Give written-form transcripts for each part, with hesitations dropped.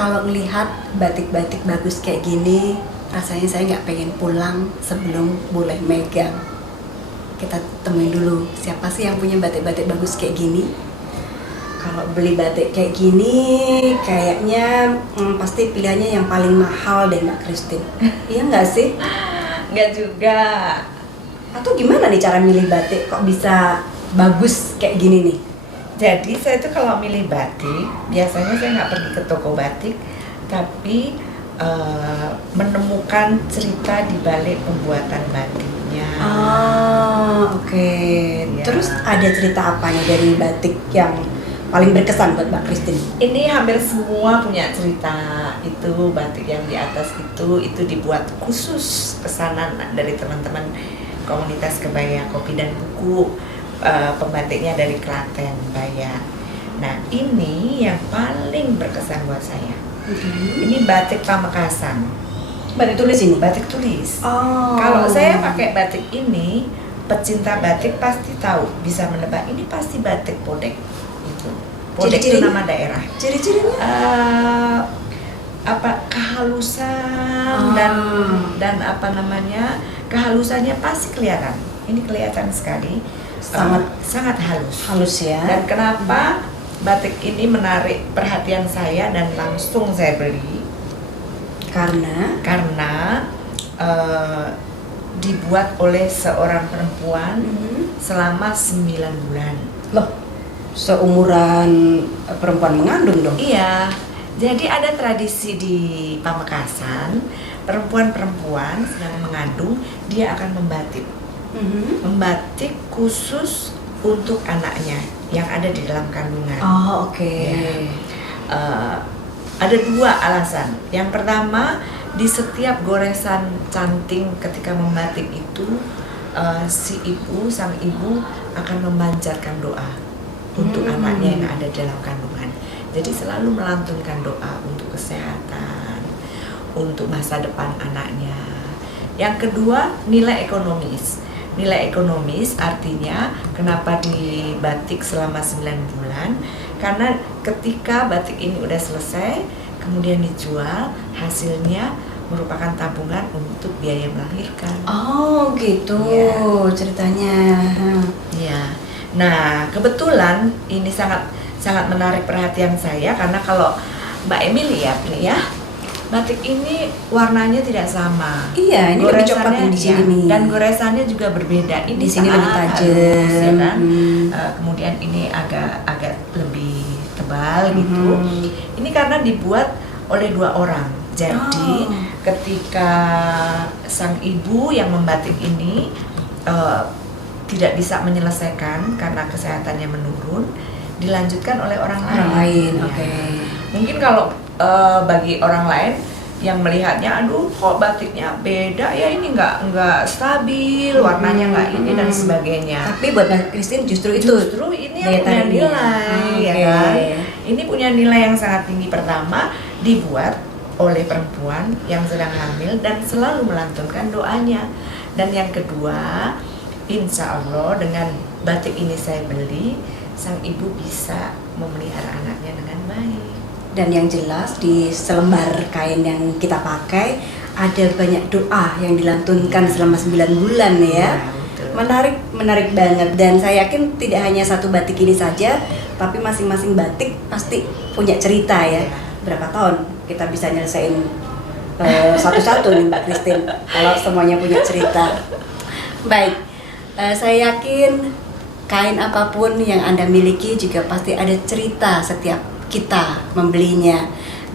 kalau melihat batik-batik bagus kayak gini, rasanya saya nggak pengen pulang sebelum boleh megang. Kita temuin dulu siapa sih yang punya batik-batik bagus kayak gini. Kalau beli batik kayak gini, kayaknya pasti pilihannya yang paling mahal deh Mbak Christine. Iya nggak sih? Nggak juga. Atau gimana nih cara milih batik kok bisa bagus kayak gini nih? Jadi saya tuh kalau milih batik, biasanya saya nggak pergi ke toko batik, tapi menemukan cerita di balik pembuatan batiknya. Oke. Ya. Terus ada cerita apanya dari batik yang paling berkesan buat Mbak Christine? Ini hampir semua punya cerita. Itu batik yang di atas itu dibuat khusus pesanan dari teman-teman komunitas kebaya kopi dan buku. Pembatiknya dari Klaten, Bayan. Nah, ini yang paling berkesan buat saya. Ini batik Pamekasan. Batik tulis ini? Batik tulis. Oh. Kalau saya pakai batik ini, pecinta batik pasti tahu, bisa menebak ini pasti batik Podek. Itu. Podek itu nama daerah. Ciri-cirinya? Kehalusan dan apa namanya? Kehalusannya pasti kelihatan. Ini kelihatan sekali. Sangat halus ya. Dan kenapa batik ini menarik perhatian saya dan langsung saya beli? Karena dibuat oleh seorang perempuan selama 9 bulan. Loh, seumuran perempuan mengandung dong? Iya. Jadi ada tradisi di Pamekasan, perempuan-perempuan sedang mengandung, dia akan membatik. Membatik khusus untuk anaknya yang ada di dalam kandungan. Oke. Ya. Ada 2 alasan. Yang pertama, di setiap goresan canting ketika membatik itu, sang ibu akan memanjatkan doa untuk anaknya yang ada dalam kandungan. Jadi selalu melantunkan doa untuk kesehatan, untuk masa depan anaknya. Yang kedua, nilai ekonomis. Nilai ekonomis artinya kenapa dibatik selama 9 bulan? Karena ketika batik ini udah selesai, kemudian dijual, hasilnya merupakan tabungan untuk biaya melahirkan. Oh gitu ya, ceritanya. Ya. Nah, kebetulan ini sangat menarik perhatian saya karena kalau Mbak Emi lihat nih ya, batik ini warnanya tidak sama. Iya, ini lebih coklat di sini nih. Dan goresannya juga berbeda. Ini di sini lebih tajam, ya kan? Kemudian ini agak lebih tebal gitu. Ini karena dibuat oleh 2 orang. Jadi ketika sang ibu yang membatik ini tidak bisa menyelesaikan karena kesehatannya menurun, dilanjutkan oleh orang lain. Oke. Mungkin kalau bagi orang lain yang melihatnya, aduh kok batiknya beda ya, ini nggak stabil, warnanya nggak ini dan sebagainya. Tapi buat Mbak Christine justru ini yang punya nilai, ya kan? Ini punya nilai yang sangat tinggi. Pertama, dibuat oleh perempuan yang sedang hamil dan selalu melantunkan doanya. Dan yang kedua, insya Allah dengan batik ini saya beli, sang ibu bisa memelihara anaknya dengan baik. Dan yang jelas di selembar kain yang kita pakai ada banyak doa yang dilantunkan selama 9 bulan ya. Menarik banget, dan saya yakin tidak hanya satu batik ini saja, tapi masing-masing batik pasti punya cerita ya. Berapa tahun kita bisa nyelesain satu-satu nih Mbak Christine kalau semuanya punya cerita. Baik, saya yakin kain apapun yang Anda miliki juga pasti ada cerita setiap kita membelinya,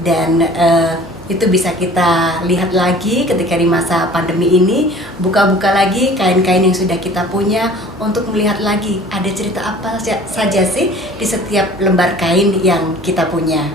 dan itu bisa kita lihat lagi ketika di masa pandemi ini, buka-buka lagi kain-kain yang sudah kita punya untuk melihat lagi ada cerita apa saja sih di setiap lembar kain yang kita punya.